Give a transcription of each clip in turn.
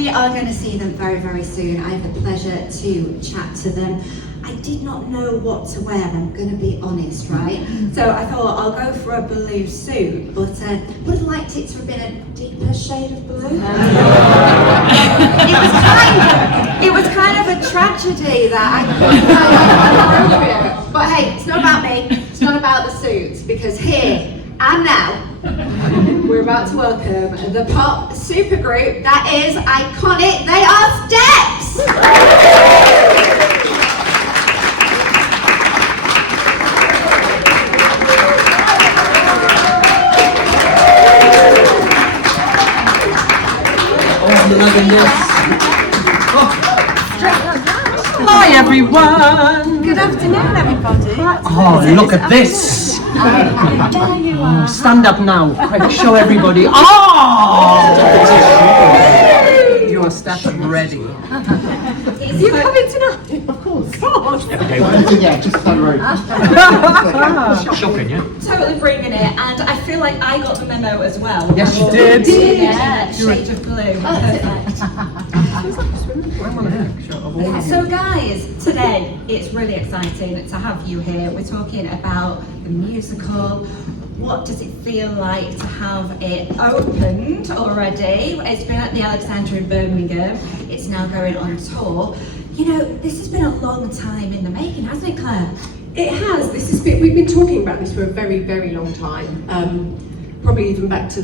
We are going to see them very, very soon. I have the pleasure to chat to them. I did not know what to wear, I'm going to be honest, right? So I thought I'll go for a blue suit, but would have liked it to have been a deeper shade of blue. It was kind of a tragedy that I couldn't. But hey, it's not about me, it's not about the suits, because here and now, we're about to welcome the pop supergroup that is iconic. They are Steps! Hi everyone! Good afternoon, everybody. Oh, look at this! There you are. Stand up now, quick, show everybody. Oh! Your Steps ready. You coming tonight? Of course. Yeah, just down the road. Shocking, yeah? Totally bringing it, and I feel like I got the memo as well. Yes, you did. Yeah, shade of blue. Perfect. So guys, today it's really exciting to have you here. We're talking about the musical. What does it feel like to have it opened already? It's been at the Alexandra in Birmingham. It's now going on tour. You know, this has been a long time in the making, hasn't it, Claire? It has. We've been talking about this for a very, very long time. Probably even back to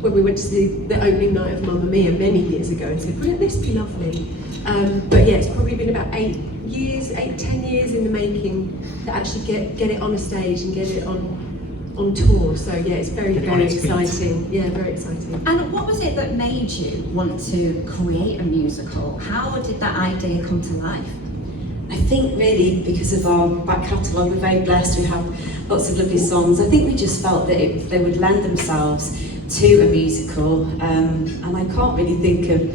when we went to see the opening night of Mamma Mia many years ago and said, wouldn't this be lovely? But yeah, it's probably been about 10 years in the making to actually get it on a stage and get it on tour. So yeah, it's very, very exciting. Yeah, very exciting. And what was it that made you want to create a musical? How did that idea come to life? I think really because of our back catalogue, we're very blessed, we have lots of lovely songs. I think we just felt that they would lend themselves to a musical, and I can't really think of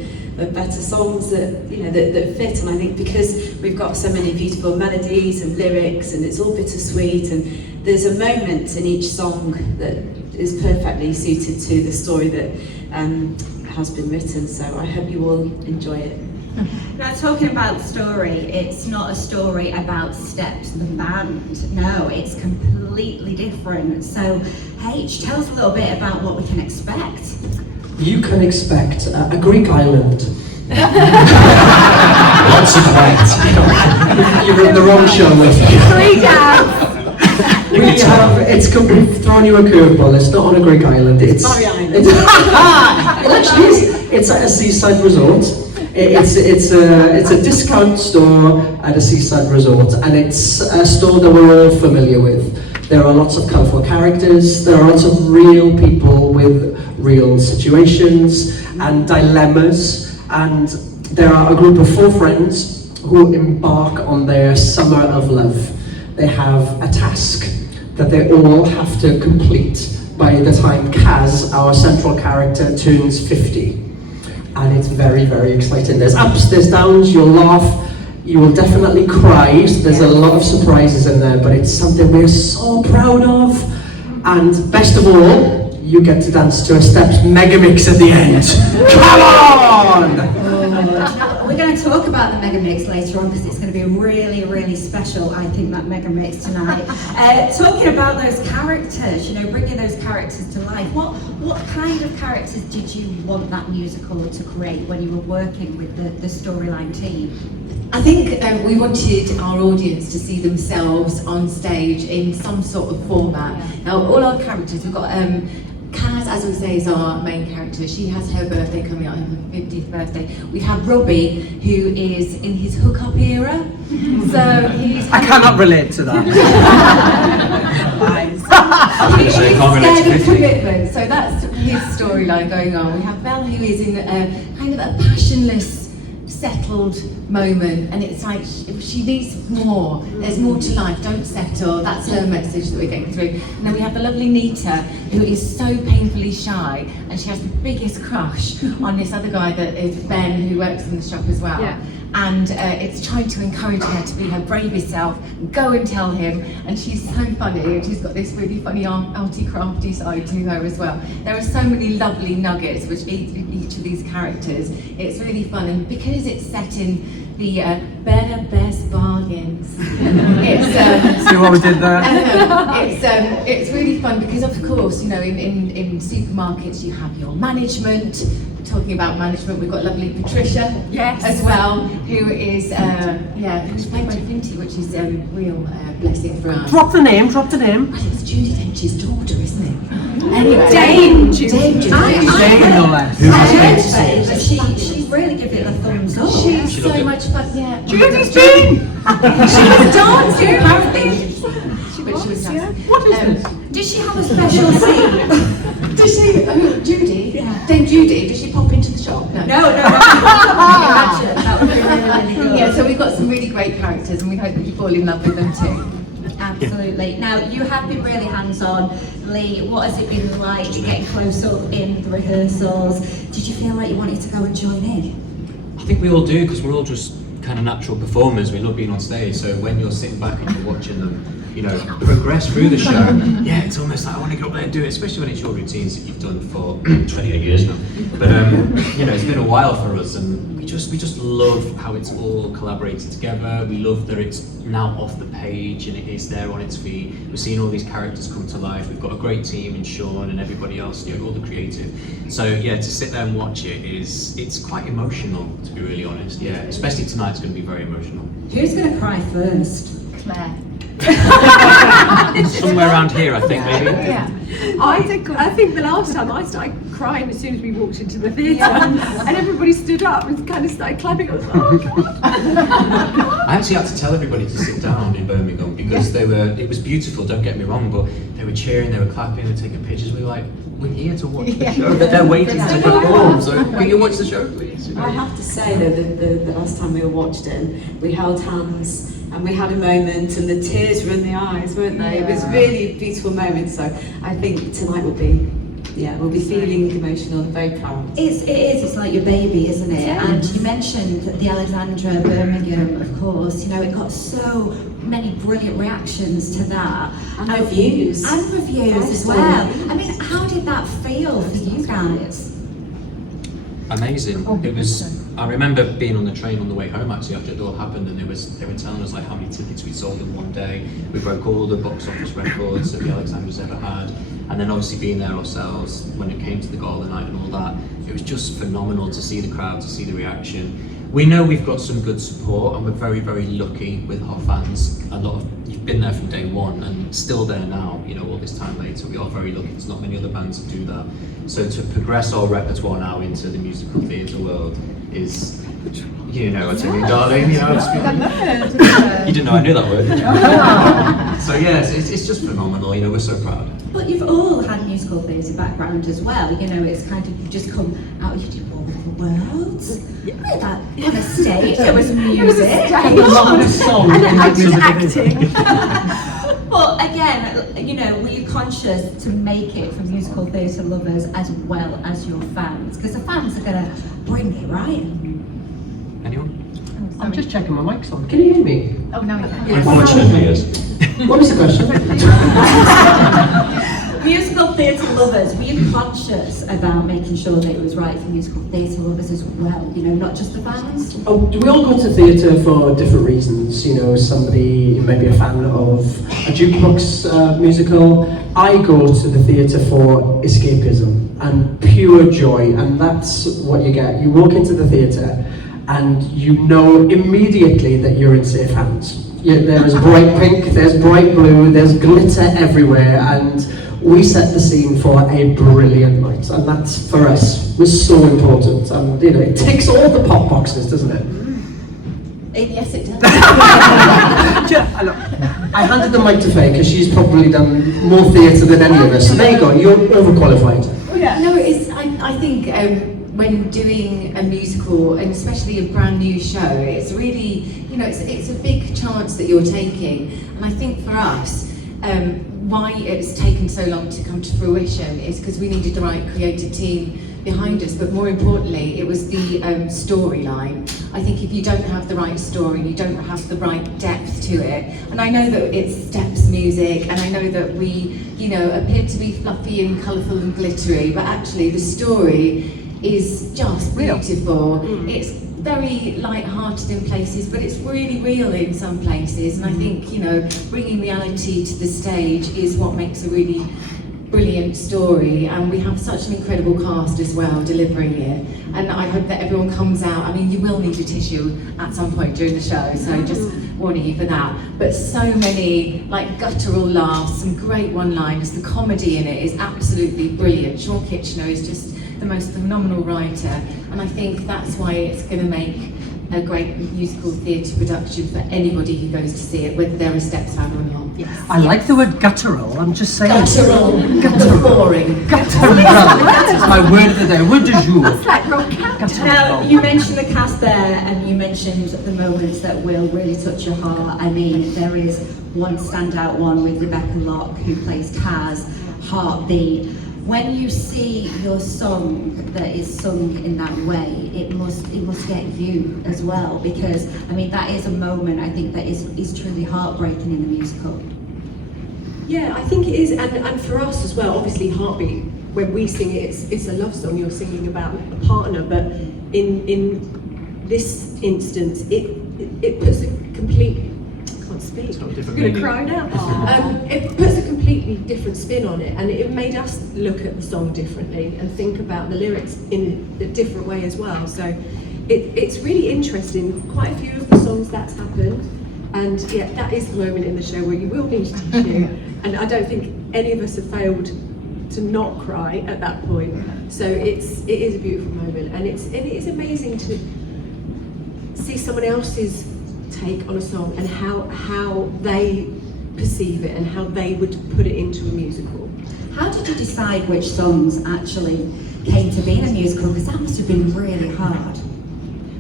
better songs that that fit. And I think because we've got so many beautiful melodies and lyrics, and it's all bittersweet, and there's a moment in each song that is perfectly suited to the story that has been written. So I hope you all enjoy it. Now, talking about the story, it's not a story about Steps, the band. No, it's completely different. So, H, tell us a little bit about what we can expect. You can expect a Greek island. Lots of that. You're in the wrong show with me. We've thrown you a curveball. It's not on a Greek island. It's Island. It actually is. It's at a seaside resort. It's a discount store at a seaside resort, and it's a store that we're all familiar with. There are lots of colourful characters. There are lots of real people with real situations and dilemmas, and there are a group of 4 friends who embark on their summer of love. They have a task that they all have to complete by the time Kaz, our central character, turns 50. And it's very, very exciting. There's ups, there's downs, you'll laugh, you will definitely cry. So there's a lot of surprises in there, but it's something we're so proud of. And best of all, you get to dance to a Steps mega mix at the end. Come on! We're going to talk about the mega mix later on, because it's going to be really, really special, I think, that mega mix tonight. Talking about those characters, bringing those characters to life, what kind of characters did you want that musical to create when you were working with the storyline team? I think we wanted our audience to see themselves on stage in some sort of format. Now, all our characters, we've got Kaz, as we say, is our main character. She has her birthday coming up, her 50th birthday. We have Robbie, who is in his hookup era. So he's... I cannot relate to that. He's scared of commitment, so that's his storyline going on. We have Belle, who is in kind of a passionless, settled moment, and it's like she needs more. There's more to life, don't settle. That's her message that we're getting through. And then we have the lovely Nita, who is so painfully shy, and she has the biggest crush on this other guy that is Ben, who works in the shop as well. Yeah. and it's trying to encourage her to be her bravest self, go and tell him, and she's so funny, and she's got this really funny arty crafty side to her as well. There are so many lovely nuggets which each of these characters. It's really fun, and because it's set in the better best bargains, it's See what we did there? it's really fun because, of course, you know, in supermarkets you have your management. Talking about management, we've got lovely Patricia as well, who is who's played by Finty, which is a real blessing for us. Drop the name, drop the name. Well, it's Judy Dench's daughter, isn't it? Anyway, Dame Judy. Dame Judy. Dame, no less. I heard that she really gives it a thumbs up. She's so much fun, yeah. Judy's Jane! She was dancing, apparently. She was nice. What is this? Did she have a special scene? Does she, Judy? Yeah. Dame Judy, does she pop into the shop? No. No. Imagine, that would be really good. Yeah, so we've got some really great characters and we hope that you fall in love with them too. Absolutely. Now, you have been really hands-on. Lee, what has it been like getting close up in the rehearsals? Did you feel like you wanted to go and join in? I think we all do, because we're all just kind of natural performers. We love being on stage, so when you're sitting back and you're watching them, you know, progress through the show, yeah, it's almost like I want to get up there and do it, especially when it's your routines that you've done for 28 years now. But you know, it's been a while for us, and we just love how it's all collaborated together. We love that it's now off the page and it is there on its feet. We're seeing all these characters come to life. We've got a great team in Sean and everybody else, you know, all the creative. So yeah, to sit there and watch it's quite emotional, to be really honest. Yeah, especially tonight's going to be very emotional. Who's going to cry first? Claire. Somewhere around here, I think, maybe. Yeah. I think the last time I started crying as soon as we walked into the theatre, and everybody stood up and kind of started clapping. I was like, oh God. I actually had to tell everybody to sit down in Birmingham because it was beautiful, don't get me wrong, but they were cheering, they were clapping, they were taking pictures. We were like, we're here to watch the show, but they're waiting to perform, so can you watch the show, please? You know? I have to say though that the last time we all watched it, we held hands and we had a moment and the tears were in the eyes, weren't they? It was really a beautiful moment, so I think tonight will be, we'll be feeling emotional and very proud. It is, it's like your baby, isn't it? Yeah. And you mentioned the Alexandra Birmingham, of course, you know, it got so many brilliant reactions to that. And reviews. And reviews as well. I mean, how did that feel for you guys? Amazing. It was. I remember being on the train on the way home actually after it all happened, and they were telling us like how many tickets we sold in one day. We broke all the box office records that the Alexandra's ever had, and then obviously being there ourselves when it came to the gala night and all that, it was just phenomenal to see the crowd, to see the reaction. We know we've got some good support, and we're very, very lucky with our fans. A lot of you've been there from day one and still there now, you know, all this time later. We are very lucky. There's not many other bands that do that. So to progress our repertoire now into the musical theatre world is, you know what I mean, darling. You know, you didn't know I knew that word, did you? So yes, it's just phenomenal. You know, we're so proud. But you've all had musical theatre background as well. You know, it's kind of, you just come out, you do all over the world. Look at that, on a stage, there was music. A lot of songs And acting. Well, again, you know, were you conscious to make it for musical theatre lovers as well as your fans? Because the fans are going to bring it, right? Anyone? I'm just checking my mic's on. Can you hear me? Oh, no, we can't. Unfortunately, yes. What was the question? Musical theatre lovers, were you conscious about making sure that it was right for musical theatre lovers as well? You know, not just the fans? Oh, we all go to theatre for different reasons. You know, somebody may be a fan of a jukebox musical. I go to the theatre for escapism and pure joy, and that's what you get. You walk into the theatre and you know immediately that you're in safe hands. There's bright pink, there's bright blue, there's glitter everywhere, and we set the scene for a brilliant night, and that's for us was so important. And you know, it ticks all the pop boxes, doesn't it? Yes, it does. I handed the mic to Faye because she's probably done more theatre than any of us. So there you go, you're overqualified. No, it's. I think when doing a musical, and especially a brand new show, it's really, you know, it's a big chance that you're taking. And I think for us, why it's taken so long to come to fruition is because we needed the right creative team behind us, but more importantly, it was the storyline. I think if you don't have the right story, you don't have the right depth to it. And I know that it's steps music, and I know that we, appear to be fluffy and colourful and glittery, but actually the story is just beautiful. It's very light-hearted in places, but it's really real in some places. And I think, bringing reality to the stage is what makes a really brilliant story, and we have such an incredible cast as well delivering it, and I hope that everyone comes out. I mean, you will need a tissue at some point during the show, so just warning you for that. But so many guttural laughs, some great one-liners, the comedy in it is absolutely brilliant. Sean Kitchener is just the most phenomenal writer, and I think that's why it's going to make a great musical theatre production for anybody who goes to see it, whether they're a Steps fan or not. Yes. I like the word guttural. I'm just saying. Guttural. Boring. Guttural. That's my word of the day. Word du jour. That's like Rockhampton. Now, you mentioned the cast there, and you mentioned the moments that will really touch your heart. I mean, there is one standout one with Rebecca Locke, who plays Kaz, Heartbeat. When you see your song that is sung in that way, it must get you as well, because I mean that is a moment I think that is truly heartbreaking in the musical. Yeah, I think it is, and for us as well. Obviously, Heartbeat, when we sing it, it's a love song. You're singing about a partner, but in this instance, it puts a complete. I can't speak. I'm going to cry now. It puts a completely different spin on it, and it made us look at the song differently and think about the lyrics in a different way as well. So it's really interesting. Quite a few of the songs that's happened, and yeah, that is the moment in the show where you will need to tissue. And I don't think any of us have failed to not cry at that point. So it is a beautiful moment, and it is amazing to see someone else's take on a song and how they perceive it and how they would put it into a musical. How did you decide which songs actually came to be in a musical? Because that must have been really hard.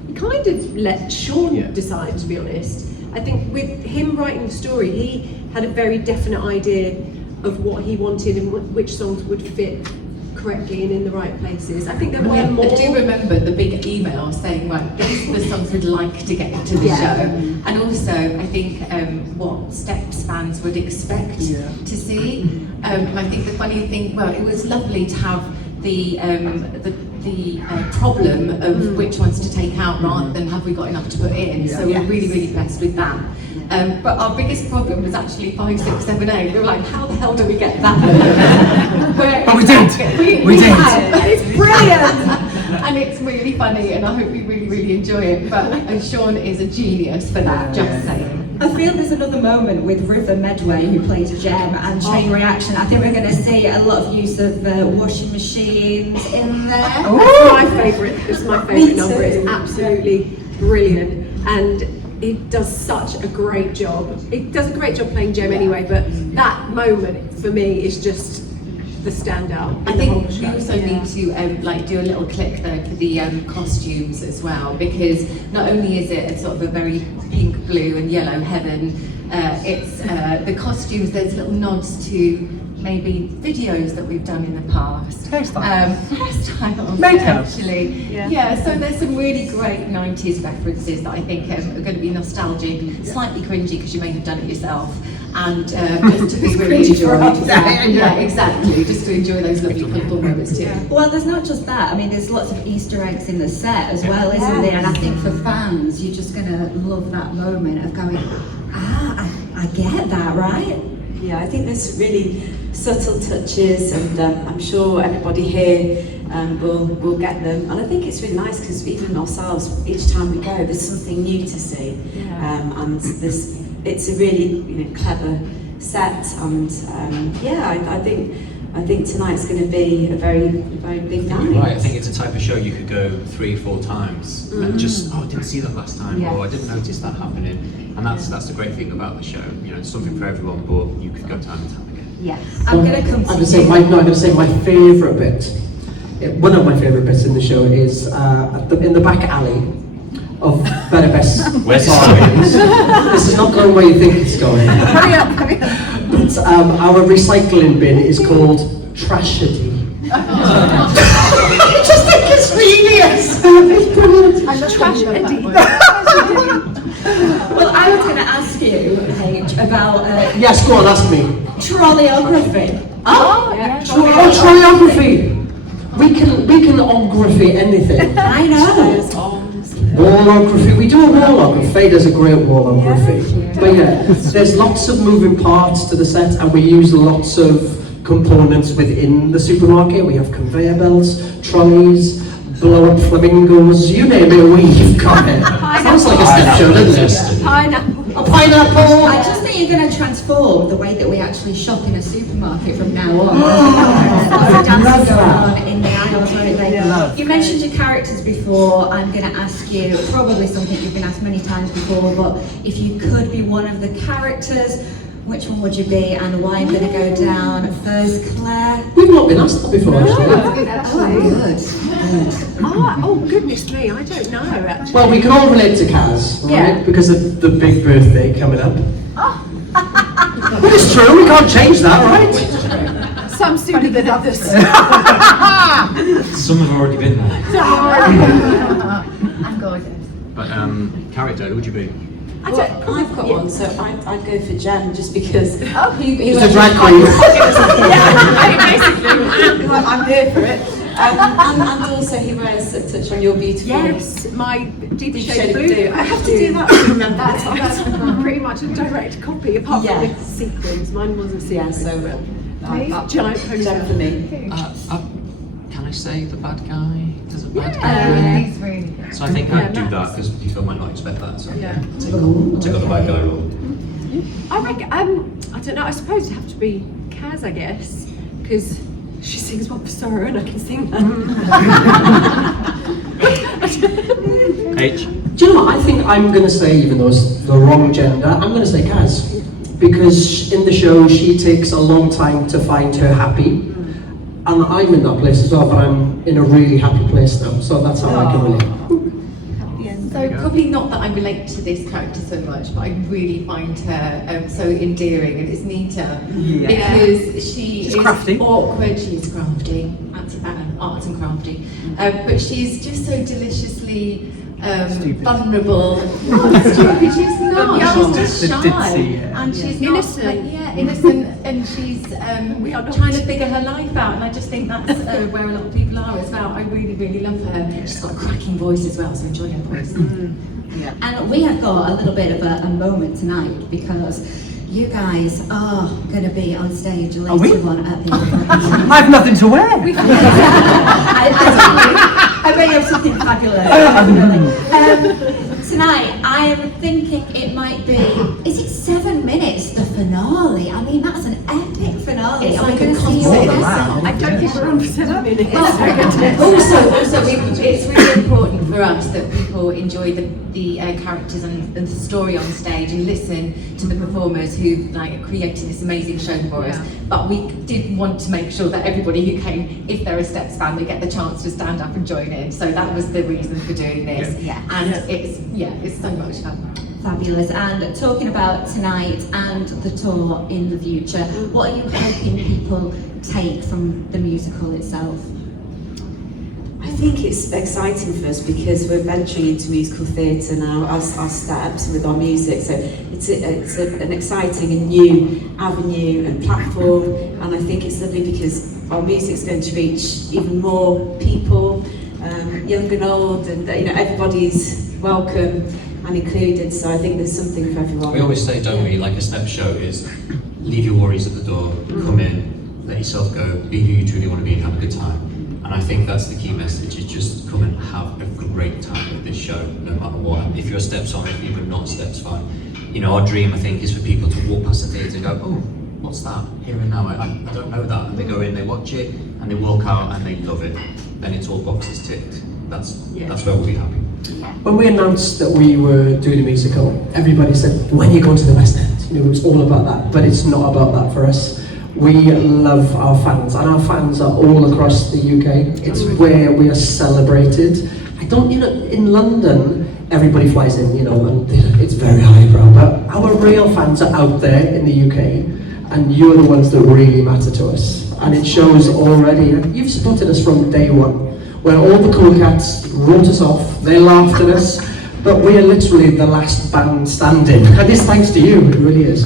We kind of let Sean decide, to be honest. I think with him writing the story, he had a very definite idea of what he wanted and which songs would fit correctly and in the right places. I think there were more. I do remember the big email saying, right, these are the songs we'd like to get to the show. And also, I think what Steps fans would expect to see. And I think the funny thing, well, it was lovely to have the problem of which ones to take out rather than have we got enough to put in. So we were really, really blessed with that. But our biggest problem was actually 5, 6, 7, 8. We were like, how the hell do we get that? But we did. We did. It's brilliant. And it's really funny, and I hope you really, really enjoy it. But Sean is a genius for that, just saying. I feel there's another moment with River Medway, who plays Jem, and Chain Reaction. I think we're going to see a lot of use of washing machines in there. That's my favourite. It's my favourite number. It's absolutely brilliant, and he does such a great job. He does a great job playing Jem anyway, but that moment for me is just the standout. I think we also need to do a little click there for the costumes as well, because not only is it a sort of a very pink, blue and yellow heaven, it's the costumes, there's little nods to maybe videos that we've done in the past. Hairstyles, Makeup. actually. Yeah, so there's some really great 90s references that I think are going to be nostalgic, slightly cringy because you may have done it yourself, and just to be really enjoyed. Yeah, exactly, just to enjoy those lovely colourful moments too. Well, there's not just that. I mean, there's lots of Easter eggs in the set as well, isn't there? And I think for fans, you're just going to love that moment of going, I get that, right? Yeah, I think there's really subtle touches, and I'm sure everybody here will get them. And I think it's really nice because even ourselves, each time we go, there's something new to see, and it's a really clever set. And I think tonight's going to be a very, very big night. Right, I think it's a type of show you could go 3, 4 times and just, I didn't see that last time, or I didn't notice that happening. And that's the great thing about the show. It's something for everyone, but you could go time and time again. Yes. I'm going to come to you. I'm going to say my favourite bit. One of my favourite bits in the show is in the back alley of Better Best. Where's This is not going where you think it's going. But our recycling bin is called Trashedy. It just genius! It's brilliant. I love Trash that Eddie. one. Well, I was going to ask you, Paige, about Yes, go on, ask me. trolleyography. Oh, yeah. Choreography. We can ography anything. I know. Wallography. We do a wallography. Faye does a great wallography. But yeah, there's lots of moving parts to the set, and we use lots of components within the supermarket. We have conveyor belts, trolleys, blow-up flamingos, you name it, we've got it. Sounds like a step show, doesn't it? Pineapple. A pineapple! I just think you're going to transform the way that we actually shop in a supermarket from now on. There's a dance going on in the aisles, aren't they? You mentioned your characters before. I'm going to ask you probably something you've been asked many times before, but if you could be one of the characters, which one would you be and why? I'm going to go down first, Claire. We've not been asked that before, actually. Oh, goodness me, I don't know, actually. Well, we can all relate to Kaz, right? Yeah. Because of the big birthday coming up. But it's true, we can't change that, right? Some sooner than others. Some have already been there. I'm gorgeous. But character, who would you be? I've got one, so I'd go for Jen just because he She's was a drag queen. I'm here for it. and also he wears a touch on your beautiful. Yes, my deep Deep shade shade of of blue. blue. I have to do that to remember. That's pretty much a direct copy, apart from Yeah. the sequins. Mine wasn't Yeah, sequins. so Giant Jen for ponytail. me. Can I say the bad guy? There's a bad Yeah, guy. he's really good. So I think Yeah, I'd do Max. that because people might not expect that. So Yeah. take on the bad guy role. I reckon, I don't know, I suppose it'd have to be Kaz, I guess, because she sings One for Sorrow and I can sing that. H. Do you know what? I think I'm going to say, even though it's the wrong gender, I'm going to say Kaz. Because in the show, she takes a long time to find her happy. And I'm in that place as well, but I'm in a really happy place now. So that's how I can relate. So probably not that I relate to this character so much, but I really find her so endearing, and it's Nita because She's is crafty. awkward. She's crafty, arts and crafty, but she's just so deliciously Stupid. vulnerable. Not stupid. She's not. Oh, She's just the shy, ditzy, yeah. and she's Innocent. not. Innocent, and she's We are not. trying to figure her life out. And I just think that's where a lot of people are as well. I really, really love her. She's got a cracking voice as well, so enjoy her voice. And we have got a little bit of a moment tonight because you guys are going to be on stage later we? on at the Eagleton. I have nothing to wear. I bet you have something fabulous. Tonight, I am thinking it might be, is it 7 minutes, the finale? I mean, that's an epic finale. It's Are we like going a to see you concert. all Wow. I don't think we're on for 7 minutes. It's really important for us that people enjoy the characters and the story on stage and listen to the performers who like created this amazing show for us. But we did want to make sure that everybody who came, if they're a Steps fan, they get the chance to stand up and join in. So that was the reason for doing this. And it's so much fun. Fabulous. And talking about tonight and the tour in the future, what are you hoping people take from the musical itself? I think it's exciting for us because we're venturing into musical theatre now, our steps with our music. So it's an exciting and new avenue and platform, and I think it's lovely because our music's going to reach even more people, young and old, and everybody's welcome and included. So I think there's something for everyone. We always say, don't we, like a step show is leave your worries at the door, come in, let yourself go, be who you truly want to be and have a good time. And I think that's the key message, is just come and have a great time with this show, no matter what. If you're a Steps on, if you're not a Steps fan, our dream, I think, is for people to walk past the theatre and go, oh, what's that? Here and now, I don't know that. And they go in, they watch it, and they walk out and they love it. Then it's all boxes ticked. That's where we'll be happy. When we announced that we were doing a musical, everybody said, when are you going to the West End? It was all about that, but it's not about that for us. We love our fans, and our fans are all across the UK. It's where we are celebrated. In London, everybody flies in, and it's very highbrow, but our real fans are out there in the UK, and you're the ones that really matter to us. And it shows already. You've supported us from day one. where all the cool cats wrote us off, they laughed at us, but we are literally the last band standing. And it's thanks to you, it really is.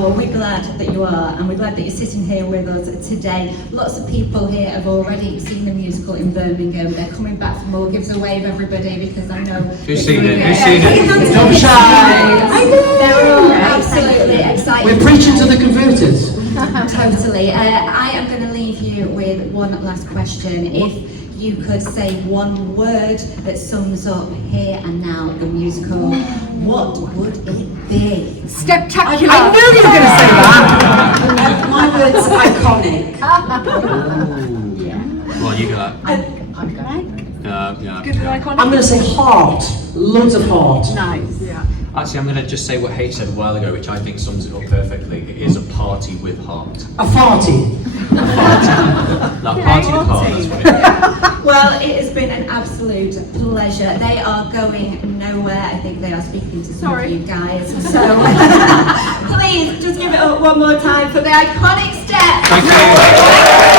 Oh, we're glad that you are, and we're glad that you're sitting here with us today. Lots of people here have already seen the musical in Birmingham. They're coming back for more. Give us a wave, everybody, because I know... Who's seen it? Who's seen it? Don't be shy! I know! They're all absolutely excited. We're preaching to the converted. Totally. I am going to leave you with one last question. If you could say one word that sums up Here and Now, the musical, what would it be? Spectacular. I knew you were going to say that. My words are iconic. Well, you got that. Yeah. I'm going to say heart. Loads of heart. Actually, I'm going to just say what H said a while ago, which I think sums it up perfectly. It is a party with heart. A farty. That party with heart, that's what it is. Well, it has been an absolute pleasure. They are going nowhere. I think they are speaking to some of you guys. So please just give it up one more time for the iconic step. Thank you.